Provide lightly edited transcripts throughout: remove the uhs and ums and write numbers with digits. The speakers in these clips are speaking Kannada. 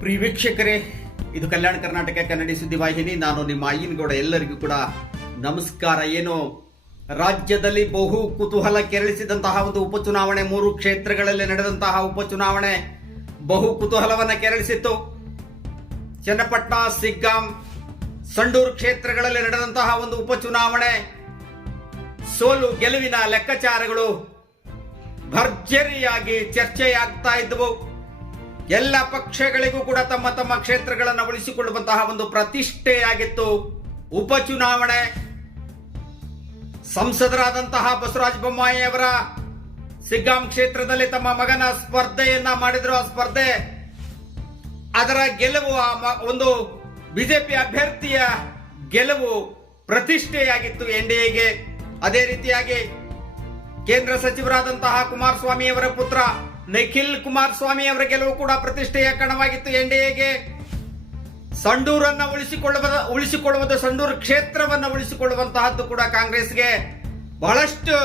ಪ್ರಿಯ ವೀಕ್ಷಕರೇ, ಇದು ಕಲ್ಯಾಣ ಕರ್ನಾಟಕ ಕನ್ನಡಿ ಸುದ್ದಿವಾಹಿನಿ. ನಾನು ನಿಮ್ಮ ಅಯ್ಯನಗೌಡ. ಎಲ್ಲರಿಗೂ ಕೂಡ ನಮಸ್ಕಾರ. ಏನು ರಾಜ್ಯದಲ್ಲಿ ಬಹು ಕುತೂಹಲ ಕೆರಳಿಸಿದಂತಹ ಒಂದು ಉಪಚುನಾವಣೆ, 3 ಕ್ಷೇತ್ರಗಳಲ್ಲಿ ನಡೆದಂತಹ ಉಪಚುನಾವಣೆ ಬಹು ಕುತೂಹಲವನ್ನ ಕೆರಳಿಸಿತ್ತು. ಚನ್ನಪಟ್ಟಣ, ಸಿಗ್ಗಾಂ, ಸಂಡೂರು ಕ್ಷೇತ್ರಗಳಲ್ಲಿ ನಡೆದಂತಹ ಒಂದು ಉಪಚುನಾವಣೆ ಸೋಲು ಗೆಲುವಿನ ಲೆಕ್ಕಾಚಾರಗಳು ಭರ್ಜರಿಯಾಗಿ ಚರ್ಚೆಯಾಗ್ತಾ ಇದ್ದವು. ಎಲ್ಲ ಪಕ್ಷಗಳಿಗೂ ಕೂಡ ತಮ್ಮ ತಮ್ಮ ಕ್ಷೇತ್ರಗಳನ್ನು ಉಳಿಸಿಕೊಳ್ಳುವಂತಹ ಒಂದು ಪ್ರತಿಷ್ಠೆಯಾಗಿತ್ತು ಉಪಚುನಾವಣೆ. ಸಂಸದರಾದಂತಹ ಬಸವರಾಜ ಬೊಮ್ಮಾಯಿ ಅವರ ಸಿಗ್ಗಾಂ ಕ್ಷೇತ್ರದಲ್ಲಿ ತಮ್ಮ ಮಗನ ಸ್ಪರ್ಧೆಯನ್ನ ಮಾಡಿದ್ರು. ಆ ಸ್ಪರ್ಧೆ, ಅದರ ಗೆಲುವು, ಒಂದು ಬಿಜೆಪಿ ಅಭ್ಯರ್ಥಿಯ ಗೆಲುವು ಪ್ರತಿಷ್ಠೆಯಾಗಿತ್ತು ಎನ್ಡಿಎಗೆ. ಅದೇ ರೀತಿಯಾಗಿ ಕೇಂದ್ರ ಸಚಿವರಾದಂತಹ ಕುಮಾರಸ್ವಾಮಿ ಅವರ ಪುತ್ರ ನಿಖಿಲ್ ಕುಮಾರಸ್ವಾಮಿ ಅವರ ಗೆಲುವು ಕೂಡ ಪ್ರತಿಷ್ಠೆಯ ಕಣವಾಗಿತ್ತು ಎನ್ಡಿಎಗೆ. ಸಂಡೂರನ್ನ ಉಳಿಸಿಕೊಳ್ಳುವುದು, ಸಂಡೂರು ಕ್ಷೇತ್ರವನ್ನು ಉಳಿಸಿಕೊಳ್ಳುವಂತಹದ್ದು ಕೂಡ ಕಾಂಗ್ರೆಸ್ಗೆ ಬಹಳಷ್ಟು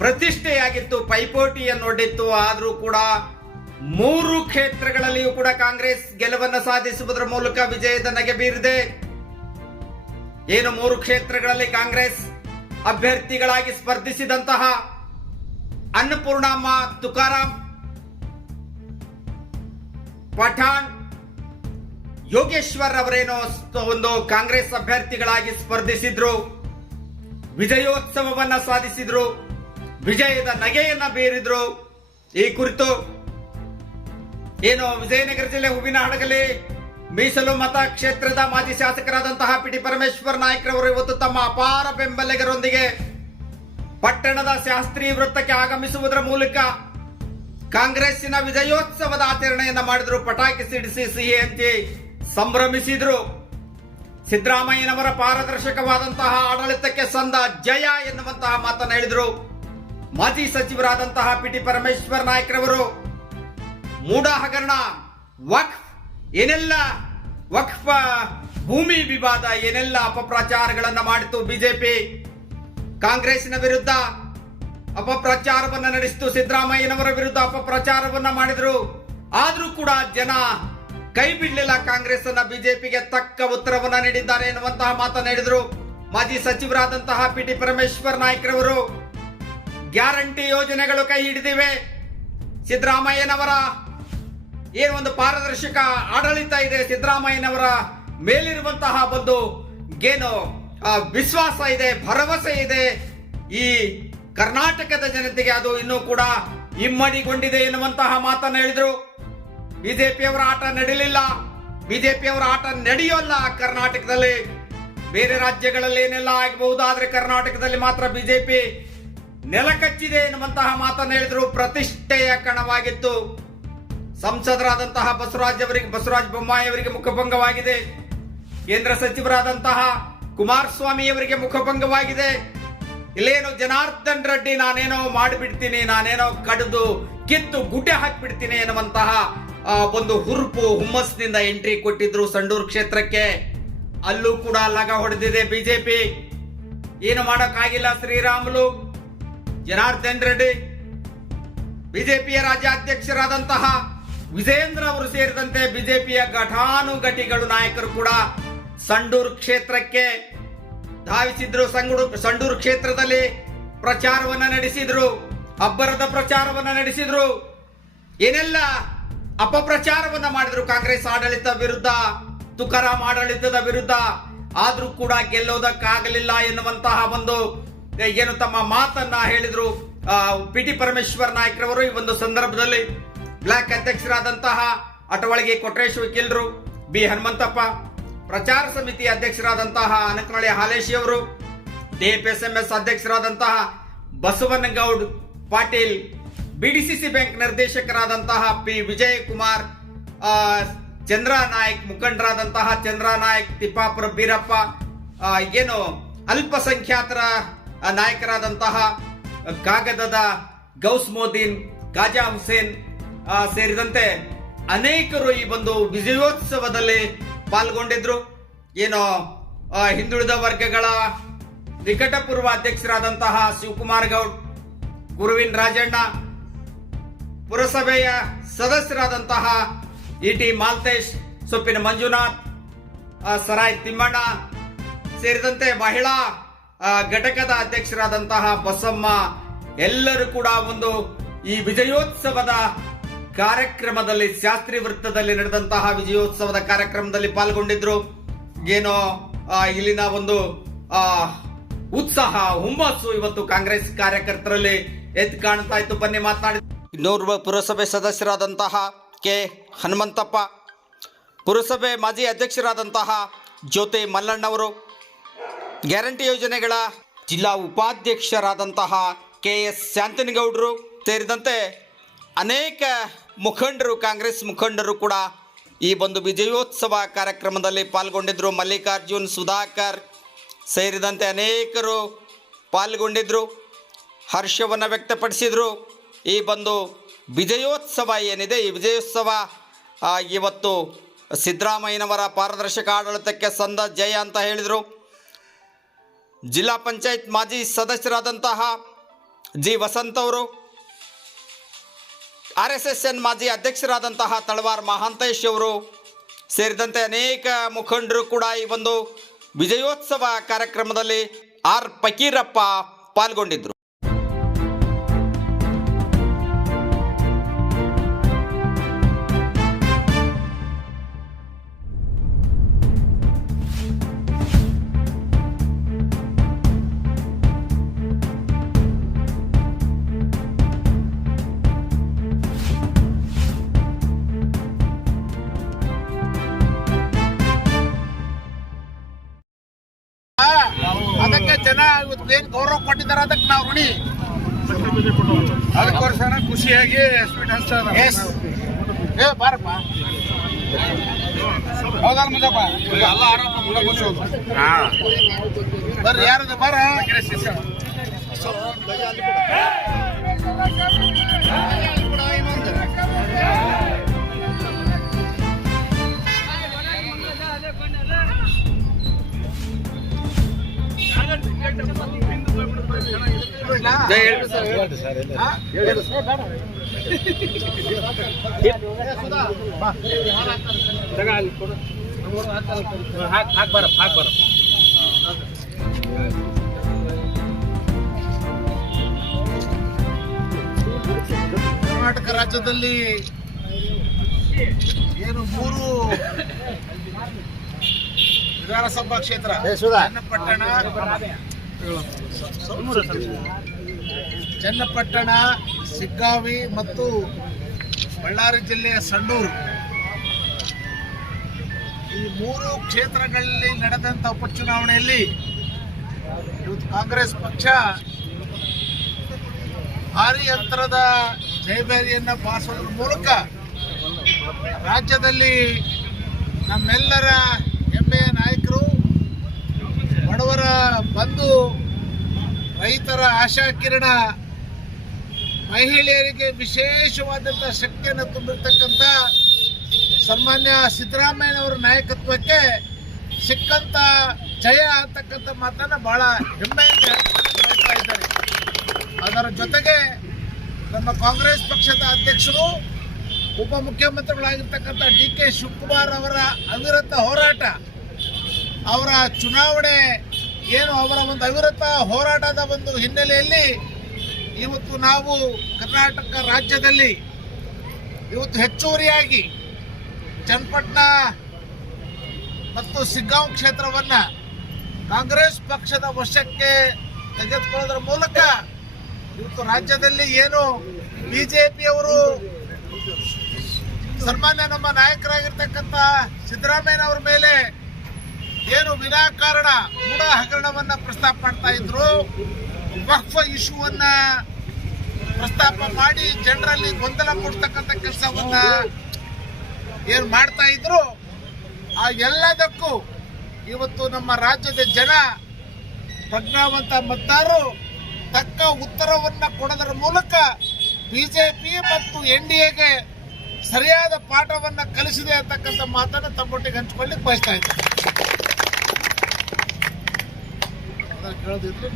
ಪ್ರತಿಷ್ಠೆಯಾಗಿತ್ತು, ಪೈಪೋಟಿಯನ್ನೊಡ್ಡಿತ್ತು. ಆದರೂ ಕೂಡ 3 ಕ್ಷೇತ್ರಗಳಲ್ಲಿಯೂ ಕೂಡ ಕಾಂಗ್ರೆಸ್ ಗೆಲುವನ್ನು ಸಾಧಿಸುವುದರ ಮೂಲಕ ವಿಜಯದ ನಗೆ ಬೀರಿದೆ. ಏನು 3 ಕ್ಷೇತ್ರಗಳಲ್ಲಿ ಕಾಂಗ್ರೆಸ್ ಅಭ್ಯರ್ಥಿಗಳಾಗಿ ಸ್ಪರ್ಧಿಸಿದಂತಹ ಅನ್ನಪೂರ್ಣಮ್ಮ, ತುಕಾರಾಂ, ಪಠಾಣ್, ಯೋಗೇಶ್ವರ್ ಅವರೇನೋ ಒಂದು ಕಾಂಗ್ರೆಸ್ ಅಭ್ಯರ್ಥಿಗಳಾಗಿ ಸ್ಪರ್ಧಿಸಿದ್ರು, ವಿಜಯೋತ್ಸವವನ್ನ ಸಾಧಿಸಿದ್ರು, ವಿಜಯದ ನಗೆಯನ್ನ ಬೀರಿದ್ರು. ಈ ಕುರಿತು ಏನು ವಿಜಯನಗರ ಜಿಲ್ಲೆ ಹೂವಿನಹಡಗಲಿ ಮೀಸಲು ಮತ ಕ್ಷೇತ್ರದ ಮಾಜಿ ಶಾಸಕರಾದಂತಹ ಪಿಟಿ ಪರಮೇಶ್ವರ್ ನಾಯ್ಕರವರು ಇವತ್ತು ತಮ್ಮ ಅಪಾರ ಬೆಂಬಲಿಗರೊಂದಿಗೆ ಪಟ್ಟಣದ ಶಾಸ್ತ್ರಿ ವೃತ್ತಕ್ಕೆ ಆಗಮಿಸುವುದರ ಮೂಲಕ ಕಾಂಗ್ರೆಸ್ಸಿನ ವಿಜಯೋತ್ಸವದ ಆಚರಣೆಯನ್ನ ಮಾಡಿದ್ರು. ಪಟಾಕಿ ಸಿಡಿಸಿ ಸಿಹಿ ಹಂಚಿ ಸಂಭ್ರಮಿಸಿದ್ರು. ಸಿದ್ದರಾಮಯ್ಯನವರ ಪಾರದರ್ಶಕವಾದಂತಹ ಆಡಳಿತಕ್ಕೆ ಸಂದ ಜಯ ಎನ್ನುವಂತಹ ಮಾತನ್ನು ಹೇಳಿದ್ರು. ಮಾಜಿ ಸಚಿವರಾದಂತಹ ಪಿಟಿ ಪರಮೇಶ್ವರ್ ನಾಯ್ಕರವರು ಮೂಡ ಹಗರಣ, ವಕ್ಫ್, ಏನೆಲ್ಲ ವಕ್ಫ್ ಭೂಮಿ ವಿವಾದ, ಏನೆಲ್ಲ ಅಪಪ್ರಚಾರಗಳನ್ನ ಮಾಡಿತು ಬಿಜೆಪಿ, ಕಾಂಗ್ರೆಸ್ನ ವಿರುದ್ಧ ಅಪಪ್ರಚಾರವನ್ನ ನಡೆಸಿತು, ಸಿದ್ದರಾಮಯ್ಯನವರ ವಿರುದ್ಧ ಅಪಪ್ರಚಾರವನ್ನ ಮಾಡಿದ್ರು. ಆದ್ರೂ ಕೂಡ ಜನ ಕೈ ಬಿಡಲಿಲ್ಲ. ಕಾಂಗ್ರೆಸ್ ಅನ್ನ ಬಿಜೆಪಿಗೆ ತಕ್ಕ ಉತ್ತರವನ್ನ ನೀಡಿದ್ದಾರೆ ಎನ್ನುವಂತಹ ಮಾತನ್ನ ಹೇಳಿದ್ರು. ಮಾಜಿ ಸಚಿವರಾದಂತಹ ಪಿಟಿ ಪರಮೇಶ್ವರ್ ನಾಯ್ಕರವರು ಗ್ಯಾರಂಟಿ ಯೋಜನೆಗಳು ಕೈ ಹಿಡಿದಿವೆ, ಸಿದ್ದರಾಮಯ್ಯನವರ ಏನು ಒಂದು ಪಾರದರ್ಶಕ ಆಡಳಿತ ಇದೆ, ಸಿದ್ದರಾಮಯ್ಯನವರ ಮೇಲಿರುವಂತಹ ಒಂದು ಏನು ವಿಶ್ವಾಸ ಇದೆ, ಭರವಸೆ ಇದೆ, ಈ ಕರ್ನಾಟಕದ ಜನತೆಗೆ ಅದು ಇನ್ನೂ ಕೂಡ ಇಮ್ಮಡಿಗೊಂಡಿದೆ ಎನ್ನುವಂತಹ ಮಾತನ್ನು ಹೇಳಿದ್ರು. ಬಿಜೆಪಿಯವರ ಆಟ ನಡೆಯಲಿಲ್ಲ, ಬಿಜೆಪಿಯವರ ಆಟ ನಡೆಯೋಲ್ಲ ಕರ್ನಾಟಕದಲ್ಲಿ. ಬೇರೆ ರಾಜ್ಯಗಳಲ್ಲಿ ಏನೆಲ್ಲ ಆಗಬಹುದಾದ್ರೆ ಕರ್ನಾಟಕದಲ್ಲಿ ಮಾತ್ರ ಬಿಜೆಪಿ ನೆಲಕಚ್ಚಿದೆ ಎನ್ನುವಂತಹ ಮಾತನ್ನು ಹೇಳಿದ್ರು. ಪ್ರತಿಷ್ಠೆಯ ಕಣವಾಗಿತ್ತು. ಸಂಸದರಾದಂತಹ ಬಸವರಾಜ ಬೊಮ್ಮಾಯಿ ಅವರಿಗೆ ಮುಖಭಂಗವಾಗಿದೆ. ಕೇಂದ್ರ ಸಚಿವರಾದಂತಹ ಕುಮಾರಸ್ವಾಮಿ ಅವರಿಗೆ ಮುಖಭಂಗವಾಗಿದೆ. ಇಲ್ಲೇನು ಜನಾರ್ದನ್ ರೆಡ್ಡಿ ನಾನೇನೋ ಮಾಡಿಬಿಡ್ತೀನಿ, ನಾನೇನೋ ಕಡಿದು ಕಿತ್ತು ಗುಡ್ಡೆ ಹಾಕಿಬಿಡ್ತೀನಿ ಎನ್ನುವಂತಹ ಒಂದು ಹುರುಪು ಹುಮ್ಮಸ್ಸಿನಿಂದ ಎಂಟ್ರಿ ಕೊಟ್ಟಿದ್ರು ಸಂಡೂರು ಕ್ಷೇತ್ರಕ್ಕೆ. ಅಲ್ಲೂ ಕೂಡ ಲಗ ಹೊಡೆದಿದೆ ಬಿಜೆಪಿ. ಏನು ಮಾಡೋಕ್ಕಾಗಿಲ್ಲ. ಶ್ರೀರಾಮುಲು, ಜನಾರ್ದನ್ ರೆಡ್ಡಿ, ಬಿಜೆಪಿಯ ರಾಜ್ಯಾಧ್ಯಕ್ಷರಾದಂತಹ ವಿಜೇಂದ್ರ ಅವರು ಸೇರಿದಂತೆ ಬಿಜೆಪಿಯ ಘಟಾನುಘಟಿಗಳು ನಾಯಕರು ಕೂಡ ಸಂಡೂರು ಕ್ಷೇತ್ರಕ್ಕೆ ಧಾವಿಸಿದ್ರು. ಸಂಡೂರು ಕ್ಷೇತ್ರದಲ್ಲಿ ಪ್ರಚಾರವನ್ನ ನಡೆಸಿದ್ರು, ಅಬ್ಬರದ ಪ್ರಚಾರವನ್ನ ನಡೆಸಿದ್ರು, ಏನೆಲ್ಲ ಅಪಪ್ರಚಾರವನ್ನ ಮಾಡಿದ್ರು ಕಾಂಗ್ರೆಸ್ ಆಡಳಿತ ವಿರುದ್ಧ, ತುಕಾರಾಂ ಆಡಳಿತದ ವಿರುದ್ಧ. ಆದ್ರೂ ಕೂಡ ಗೆಲ್ಲೋದಕ್ಕಾಗಲಿಲ್ಲ ಎನ್ನುವಂತಹ ಒಂದು ಏನು ತಮ್ಮ ಮಾತನ್ನ ಹೇಳಿದ್ರು ಪಿಟಿ ಪರಮೇಶ್ವರ್ ನಾಯ್ಕರವರು. ಈ ಒಂದು ಸಂದರ್ಭದಲ್ಲಿ ಬ್ಲಾಕ್ ಅಧ್ಯಕ್ಷರಾದಂತಹ ಅಟವಳಗಿ ಕೊಟ್ರೇಶ್ ವಕೀಲರು, ಬಿ ಹನುಮಂತಪ್ಪ, ಪ್ರಚಾರ ಸಮಿತಿ ಅಧ್ಯಕ್ಷರಾದಂತಹ ಅನಕನಹಳ್ಳಿ ಹಾಲೇಶಿ ಅವರು, ಡಿಎಫ್ಎಸ್ಎಂಎಸ್ ಅಧ್ಯಕ್ಷರಾದಂತಹ ಬಸವನಗೌಡ್ ಪಾಟೀಲ್, ಬಿಡಿಸಿಸಿ ಬ್ಯಾಂಕ್ ನಿರ್ದೇಶಕರಾದಂತಹ ಪಿ ವಿಜಯ್ ಕುಮಾರ್, ಚಂದ್ರ ನಾಯಕ್, ಮುಖಂಡರಾದಂತಹ ಚಂದ್ರ ನಾಯಕ್, ತಿಪ್ಪಾಪುರ ಬೀರಪ್ಪ, ಏನು ಅಲ್ಪಸಂಖ್ಯಾತರ ನಾಯಕರಾದಂತಹ ಕಾಗದದ ಗೌಸ್ ಮೋದೀನ್, ಗಾಜಾ ಹುಸೇನ್ ಸೇರಿದಂತೆ ಅನೇಕರು ಈ ಒಂದು ವಿಜಯೋತ್ಸವದಲ್ಲಿ ಪಾಲ್ಗೊಂಡಿದ್ರು. ಏನೋ ಹಿಂದುಳಿದ ವರ್ಗಗಳ ನಿಕಟಪೂರ್ವ ಅಧ್ಯಕ್ಷರಾದಂತಹ ಶಿವಕುಮಾರ್ ಗೌಡ್, ಗುರುವಿನ್ ರಾಜಣ್ಣ, ಪುರಸಭೆಯ ಸದಸ್ಯರಾದಂತಹ ಇಟಿ ಮಾಲ್ತೇಶ್, ಸೊಪ್ಪಿನ ಮಂಜುನಾಥ್, ಸರಾಯ್ ತಿಮ್ಮಣ್ಣ ಸೇರಿದಂತೆ ಮಹಿಳಾ ಘಟಕದ ಅಧ್ಯಕ್ಷರಾದಂತಹ ಬಸಮ್ಮ ಎಲ್ಲರೂ ಕೂಡ ಒಂದು ಈ ವಿಜಯೋತ್ಸವದ ಕಾರ್ಯಕ್ರಮದಲ್ಲಿ, ಶಾಸ್ತ್ರಿ ವೃತ್ತದಲ್ಲಿ ನಡೆದಂತಹ ವಿಜಯೋತ್ಸವದ ಕಾರ್ಯಕ್ರಮದಲ್ಲಿ ಪಾಲ್ಗೊಂಡಿದ್ರು. ಏನೋ ಇಲ್ಲಿನ ಒಂದು ಉತ್ಸಾಹ, ಹುಮ್ಮಸ್ಸು ಇವತ್ತು ಕಾಂಗ್ರೆಸ್ ಕಾರ್ಯಕರ್ತರಲ್ಲಿ ಎದ್ದು ಕಾಣ್ತಾ ಇತ್ತು. ಬನ್ನಿ ಮಾತನಾಡಿ. ಇನ್ನೋರ್ವ ಪುರಸಭೆ ಸದಸ್ಯರಾದಂತಹ ಕೆ ಹನುಮಂತಪ್ಪ, ಪುರಸಭೆ ಮಾಜಿ ಅಧ್ಯಕ್ಷರಾದಂತಹ ಜ್ಯೋತಿ ಮಲ್ಲಣ್ಣವರು, ಗ್ಯಾರಂಟಿ ಯೋಜನೆಗಳ ಜಿಲ್ಲಾ ಉಪಾಧ್ಯಕ್ಷರಾದಂತಹ KS ಶಾಂತನಗೌಡರು ಸೇರಿದಂತೆ ಅನೇಕ ಮುಖಂಡರು, ಕಾಂಗ್ರೆಸ್ ಮುಖಂಡರು ಕೂಡ ಈ ಒಂದು ವಿಜಯೋತ್ಸವ ಕಾರ್ಯಕ್ರಮದಲ್ಲಿ ಪಾಲ್ಗೊಂಡಿದ್ದರು. ಮಲ್ಲಿಕಾರ್ಜುನ್, ಸುಧಾಕರ್ ಸೇರಿದಂತೆ ಅನೇಕರು ಪಾಲ್ಗೊಂಡಿದ್ದರು, ಹರ್ಷವನ್ನು ವ್ಯಕ್ತಪಡಿಸಿದರು. ಈ ಒಂದು ವಿಜಯೋತ್ಸವ ಏನಿದೆ, ಈ ವಿಜಯೋತ್ಸವ ಇವತ್ತು ಸಿದ್ದರಾಮಯ್ಯನವರ ಪಾರದರ್ಶಕ ಆಡಳಿತಕ್ಕೆ ಸಂದ ಜಯ ಅಂತ ಹೇಳಿದರು. ಜಿಲ್ಲಾ ಪಂಚಾಯತ್ ಮಾಜಿ ಸದಸ್ಯರಾದಂತಹ ಜಿ ವಸಂತ್ ಅವರು, RSSN ಮಾಜಿ ಅಧ್ಯಕ್ಷರಾದಂತಹ ತಳವಾರ್ ಮಹಾಂತೇಶ್ ಅವರು ಸೇರಿದಂತೆ ಅನೇಕ ಮುಖಂಡರು ಕೂಡ ಈ ಒಂದು ವಿಜಯೋತ್ಸವ ಕಾರ್ಯಕ್ರಮದಲ್ಲಿ ಆರ್ ಫಕೀರಪ್ಪ ಪಾಲ್ಗೊಂಡಿದ್ದರು. ಅದಕ್ಕೆ ಜನ ಏನ್ ಗೌರವ ಕೊಟ್ಟಿದ್ದಾರೆ ಅದಕ್ಕೆ ನಾವು ಋಣಿ. ಅದಕ್ಕೋಸ್ಕರ ಖುಷಿಯಾಗಿ ಸ್ವೀಟ್ ಹಂಚ್ತಾರೆ. ಏ ಬಾರಪ್ಪ, ಹೌದಲ್ಲ ಮುಂದಪ್ಪ, ಎಲ್ಲ ಆರಾಮ ಬರ್ರಿ. ಯಾರದ ಬಾರ ಕರ್ನಾಟಕ ರಾಜ್ಯದಲ್ಲಿ ಏನು 3 ವಿಧಾನಸಭಾ ಕ್ಷೇತ್ರ, ಚನ್ನಪಟ್ಟಣ, ಸಿಗ್ಗಾವಿ ಮತ್ತು ಬಳ್ಳಾರಿ ಜಿಲ್ಲೆಯ ಸಂಡೂರು, ಈ 3 ಕ್ಷೇತ್ರಗಳಲ್ಲಿ ನಡೆದಂಥ ಉಪಚುನಾವಣೆಯಲ್ಲಿ ಇವತ್ತು ಕಾಂಗ್ರೆಸ್ ಪಕ್ಷ ಭಾರಿ ಅಂತರದ ಜಯಭೇರಿಯನ್ನು ಬಾರಿಸೋದ್ರ ಮೂಲಕ ರಾಜ್ಯದಲ್ಲಿ ನಮ್ಮೆಲ್ಲರ ಹೆಮ್ಮೆಯ ನಾಯಕರು, ಬಡವರ ಬಂಧು, ರೈತರ ಆಶಾ ಕಿರಣ, ಮಹಿಳೆಯರಿಗೆ ವಿಶೇಷವಾದಂಥ ಶಕ್ತಿಯನ್ನು ತುಂಬಿರ್ತಕ್ಕಂಥ ಸನ್ಮಾನ್ಯ ಸಿದ್ದರಾಮಯ್ಯನವರ ನಾಯಕತ್ವಕ್ಕೆ ಸಿಕ್ಕಂಥ ಜಯ ಅಂತಕ್ಕಂಥ ಮಾತನ್ನು ಬಹಳ ಹೆಮ್ಮೆಯಿಂದ ಹೇಳ್ತಾ ಇದ್ದಾರೆ. ಅದರ ಜೊತೆಗೆ ನಮ್ಮ ಕಾಂಗ್ರೆಸ್ ಪಕ್ಷದ ಅಧ್ಯಕ್ಷರು, ಉಪಮುಖ್ಯಮಂತ್ರಿಗಳಾಗಿರ್ತಕ್ಕಂಥ DK ಶಿವಕುಮಾರ್ ಅವರ ಅವಿರತ ಹೋರಾಟ, ಅವರ ಚುನಾವಣೆ ಏನು, ಅವರ ಒಂದು ಅವಿರತ ಹೋರಾಟದ ಒಂದು ಹಿನ್ನೆಲೆಯಲ್ಲಿ ಇವತ್ತು ನಾವು ಕರ್ನಾಟಕ ರಾಜ್ಯದಲ್ಲಿ ಇವತ್ತು ಹೆಚ್ಚುವರಿಯಾಗಿ ಚನ್ನಪಟ್ಟಣ ಮತ್ತು ಸಿಗ್ಗಾಂವ್ ಕ್ಷೇತ್ರವನ್ನು ಕಾಂಗ್ರೆಸ್ ಪಕ್ಷದ ವಶಕ್ಕೆ ತೆಗೆದುಕೊಳ್ಳೋದ್ರ ಮೂಲಕ ಇವತ್ತು ರಾಜ್ಯದಲ್ಲಿ ಏನು ಬಿಜೆಪಿಯವರು ಸನ್ಮಾನ್ಯ ನಮ್ಮ ನಾಯಕರಾಗಿರ್ತಕ್ಕಂಥ ಸಿದ್ದರಾಮಯ್ಯನವರ ಮೇಲೆ ಏನು ವಿನಾಕಾರಣ ಮೂಢ ಹಗರಣವನ್ನ ಪ್ರಸ್ತಾಪ ಮಾಡ್ತಾ ಇದ್ರು, ವಕ್ಫ್ ಇಶ್ಯೂವನ್ನ ಪ್ರಸ್ತಾಪ ಮಾಡಿ ಜನರಲ್ಲಿ ಗೊಂದಲ ಮೂಡಿಸ್ತಕ್ಕಂಥ ಕೆಲಸವನ್ನ ಏನು ಮಾಡ್ತಾ ಇದ್ರು, ಆ ಎಲ್ಲದಕ್ಕೂ ಇವತ್ತು ನಮ್ಮ ರಾಜ್ಯದ ಜನ, ಪ್ರಜ್ಞಾವಂತ ಮತದಾರರು ತಕ್ಕ ಉತ್ತರವನ್ನ ಕೊಡೋದರ ಮೂಲಕ ಬಿಜೆಪಿ ಮತ್ತು NDAಗೆ ಸರಿಯಾದ ಪಾಠವನ್ನ ಕಲಿಸಿದೆ ಅಂತಕ್ಕಂಥ ಮಾತನ್ನು ತಮ್ಮೊಟ್ಟಿಗೆ ಹಂಚಿಕೊಳ್ಳಿಕ್ಕೆ ಬಯಸ್ತಾ ಇದ್ದಾರೆ. ಕೇಳೋದಿದ್ರು